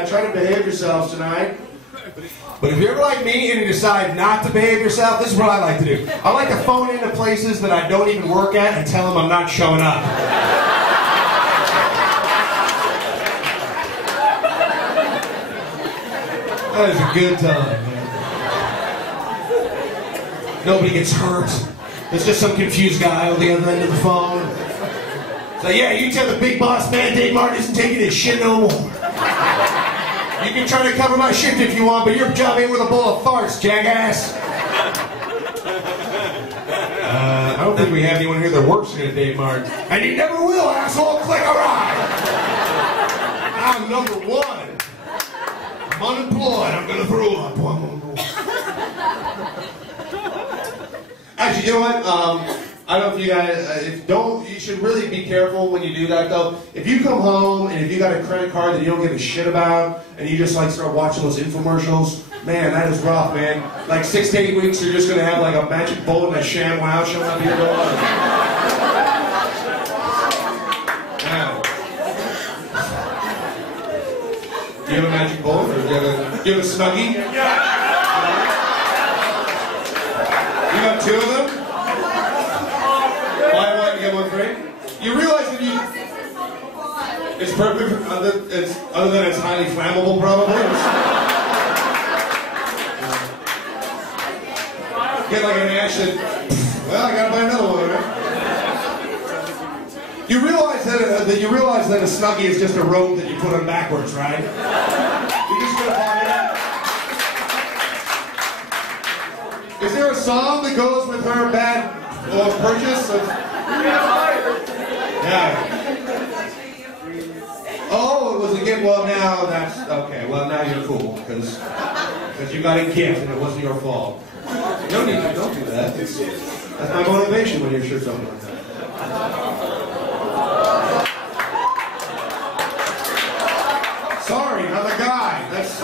try to behave yourselves tonight. But if you're ever like me and you decide not to behave yourself, this is what I like to do. I like to phone into places that I don't even work at and tell them I'm not showing up. That is a good time, man. Nobody gets hurt. There's just some confused guy on the other end of the phone. So yeah, you tell the big boss man Dave Martin isn't taking his shit no more. You can try to cover my shift if you want, but your job ain't worth a bowl of farts, jackass. I don't think we have anyone here that works here at Dave Martin. And you never will, asshole. Click a ride. I'm number one. I'm unemployed. I'm gonna throw up. Actually, you know what? I don't know if you guys, you should really be careful when you do that though. If you come home and if you got a credit card that you don't give a shit about, and you just like start watching those infomercials, man, that is rough, man. Like 6 to 8 weeks, you're just gonna have like a magic bullet and a sham wow showing up here going. Yeah. Do you have a magic bullet, or do you have a Snuggie? Yeah. You got 2 of them? Buy one, get one free. You realize that it's perfect, other than it's highly flammable, probably. Get like an action. Well, I gotta buy another one, right? You realize that a Snuggie is just a robe that you put on backwards, right? You just gonna buy it. Is there a song that goes with her bad purchase of? Yeah. Oh, it was a gift. Well, now that's okay. Well, now you're cool because you got a gift and it wasn't your fault. Don't do that. That's my motivation when you're sure something like that. Sorry, not the guy. That's.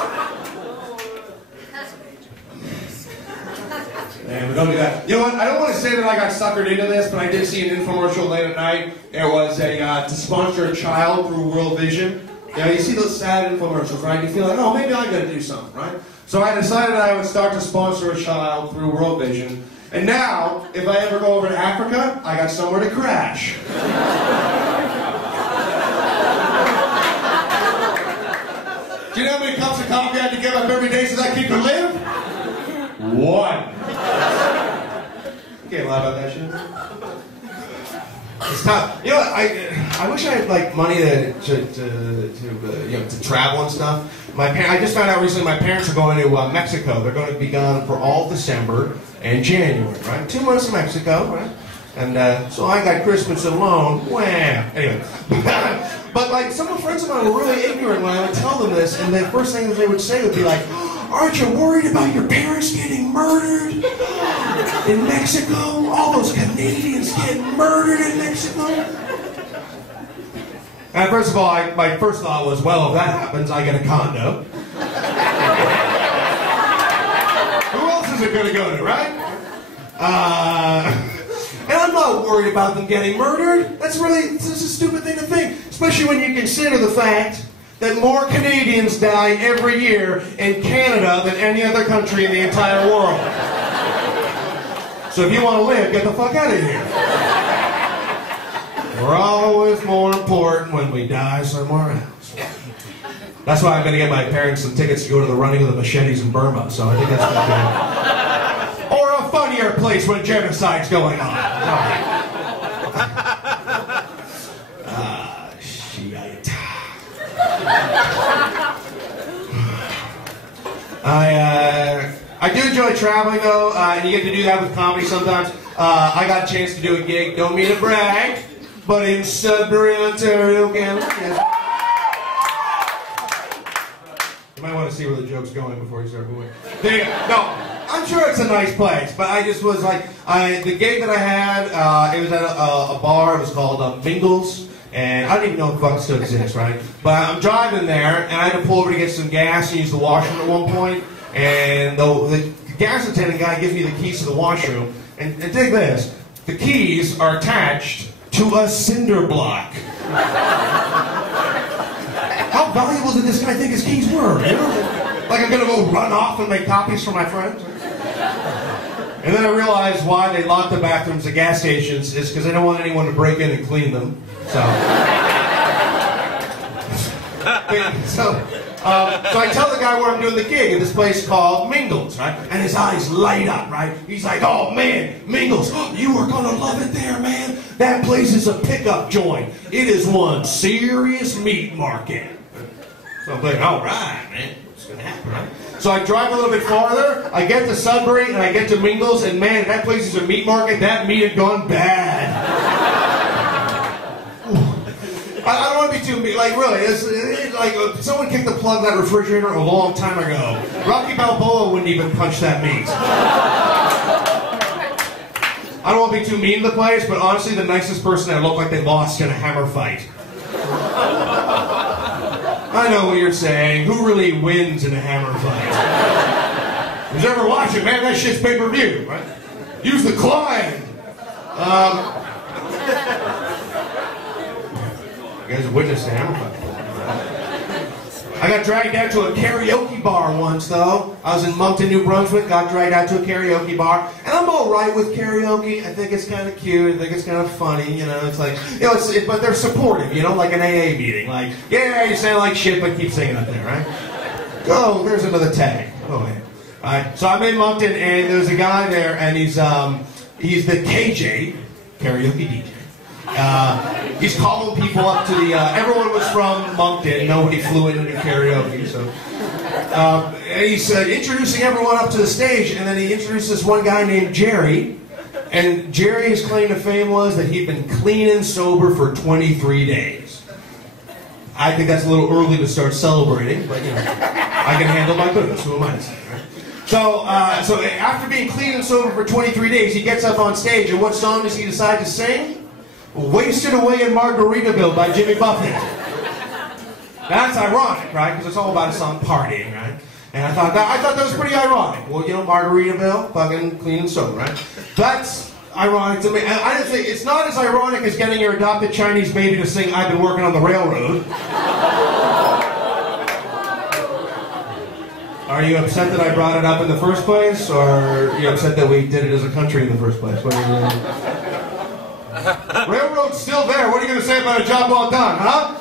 Man, we don't do that. You know what? I don't want to say that I got suckered into this, but I did see an infomercial late at night. It was to sponsor a child through World Vision. You know, you see those sad infomercials, right? You feel like, oh, maybe I got to do something, right? So I decided I would start to sponsor a child through World Vision. And now, if I ever go over to Africa, I got somewhere to crash. Do you know how many cups of coffee I had to give up every day so that kid could live? 1. You can't lie about that shit. It's tough. You know what? I wish I had like money to travel and stuff. I just found out recently my parents are going to Mexico. They're going to be gone for all December and January, right? 2 months in Mexico, right? And so I got Christmas alone. Wham! Anyway. But like some of my friends of mine were really ignorant when I would tell them this, and the first thing that they would say would be like, aren't you worried about your parents getting murdered in Mexico? All those Canadians getting murdered in Mexico? And first of all, my first thought was, well, if that happens, I get a condo. Who else is it going to go to, right? And I'm not worried about them getting murdered. It's a stupid thing to think, especially when you consider the fact that more Canadians die every year in Canada than any other country in the entire world. So if you want to live, get the fuck out of here. We're always more important when we die somewhere else. That's why I'm going to get my parents some tickets to go to the running of the machetes in Burma, so I think that's going to be... Or a funnier place when genocide's going on. Shit. I do enjoy traveling though, and you get to do that with comedy sometimes. I got a chance to do a gig, don't mean to brag, but in Sudbury, Ontario, Canada. Yes. You might want to see where the joke's going before you start moving. No, I'm sure it's a nice place, but I just was like, the gig that I had, it was at a bar, it was called Mingles. And I didn't even know if fuck still exists, right? But I'm driving there, and I had to pull over to get some gas and use the washroom at one point. And the gas attendant guy gives me the keys to the washroom. And dig this, the keys are attached to a cinder block. How how valuable did this guy think his keys were? You know? Like I'm gonna go run off and make copies for my friends? And then I realized why they lock the bathrooms at gas stations is because they don't want anyone to break in and clean them. So I tell the guy where I'm doing the gig at this place called Mingles, right? And his eyes light up, right? He's like, oh man, Mingles, you are gonna love it there, man. That place is a pickup joint. It is one serious meat market. So I'm like, all right, man, what's gonna happen, right? So I drive a little bit farther, I get to Sudbury, and I get to Mingles, and man, that place is a meat market. That meat had gone bad. I don't want to be too mean, like really, it's like someone kicked the plug of that refrigerator a long time ago. Rocky Balboa wouldn't even punch that meat. I don't want to be too mean to the place, but honestly, the nicest person that looked like they lost in a hammer fight. I know what you're saying. Who really wins in a hammer fight? Who's ever watching? Man, that shit's pay-per-view, right? Use the Klein. You guys have witnessed a hammer fight. I got dragged out to a karaoke bar once, though. I was in Moncton, New Brunswick, got dragged out to a karaoke bar. And I'm all right with karaoke. I think it's kind of cute. I think it's kind of funny, you know. It's like, you know, but they're supportive, you know, like an AA meeting. Like, yeah, you sound like shit, but keep singing up there, right? Oh, there's another tag. Oh, man. All right, so I'm in Moncton, and there's a guy there, and he's the KJ, karaoke DJ. He's calling people up to the, everyone was from Moncton, nobody flew into karaoke, so. And he's introducing everyone up to the stage, and then he introduced this one guy named Jerry, and Jerry's claim to fame was that he'd been clean and sober for 23 days. I think that's a little early to start celebrating, but you know, I can handle my business, who am I to say, right? So after being clean and sober for 23 days, he gets up on stage, and what song does he decide to sing? Wasted Away in Margaritaville by Jimmy Buffett. That's ironic, right? Because it's all about a song partying, right? And I thought that was pretty ironic. Well, you know, Margaritaville, fucking clean and sober, right? That's ironic to me. And I didn't think it's not as ironic as getting your adopted Chinese baby to sing "I've Been Working on the Railroad." Are you upset that I brought it up in the first place, or are you upset that we did it as a country in the first place? What are you? Railroad's still there. What are you going to say about a job well done, huh?